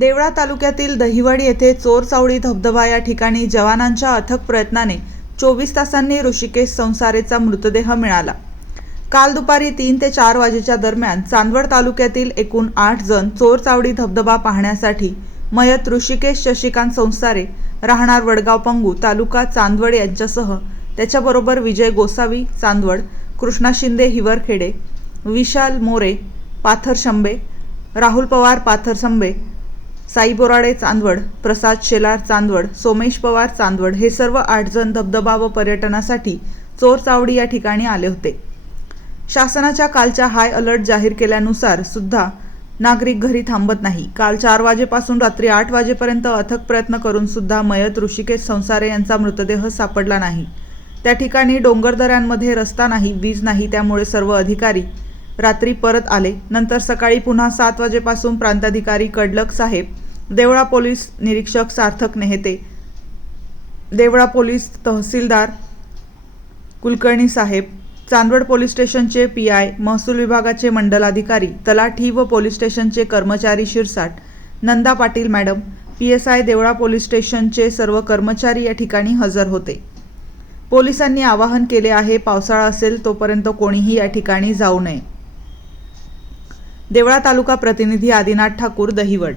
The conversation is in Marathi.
देवळा तालुक्यातील दहिवड येथे चोरचावडी धबधबा या ठिकाणी जवानांच्या अथक प्रयत्नाने 24 तासांनी ऋषिकेश संसारेचा मृतदेह मिळाला। काल दुपारी 3 ते 4 वाजेच्या दरम्यान चांदवड तालुक्यातील एकूण 8 जण चोरचावडी धबधबा पाहण्यासाठी मयत ऋषिकेश शशिकांत संसारे राहणार वडगाव पंगू तालुका चांदवड यांच्यासह त्याच्याबरोबर विजय गोसावी चांदवड, कृष्णा शिंदे हिवरखेडे, विशाल मोरे पाथरशंबे, राहुल पवार पाथरसंबे, साई बोराडे चांदवड, प्रसाद शेलार चांदवड, सोमेश पवार चांदवड हे सर्व 8 जण धबधबा व पर्यटनासाठी चोरचावडी या ठिकाणी आले होते। शासनाच्या कालच्या हाय अलर्ट जाहीर केल्यानुसार सुद्धा नागरिक घरी थांबत नाही। काल 4 वाजेपासून रात्री 8 वाजेपर्यंत अथक प्रयत्न करून सुद्धा मयत ऋषिकेश संसारे यांचा मृतदेह सापडला नाही। त्या ठिकाणी डोंगरदऱ्यांमध्ये रस्ता नाही, वीज नाही, त्यामुळे सर्व अधिकारी रात्री परत आले। नंतर सकाळी पुन्हा 7 वाजेपासून प्रांताधिकारी कडलक साहेब, देवळा पोलीस निरीक्षक सार्थक नेहते, देवळा पोलीस तहसीलदार कुलकर्णी साहेब, चांदवड पोलीस स्टेशनचे पीआय, महसूल विभागाचे मंडलाधिकारी, तलाठी व पोलीस स्टेशनचे कर्मचारी Shirsat, Nanda Patil madam, PSI Deola police स्टेशनचे सर्व कर्मचारी या ठिकाणी हजर होते। पोलिसांनी आवाहन केले आहे, पावसाळा असेल तोपर्यंत कोणीही या ठिकाणी जाऊ नये। देवळा तालुका प्रतिनिधी आदिनाथ ठाकूर, दहिवड।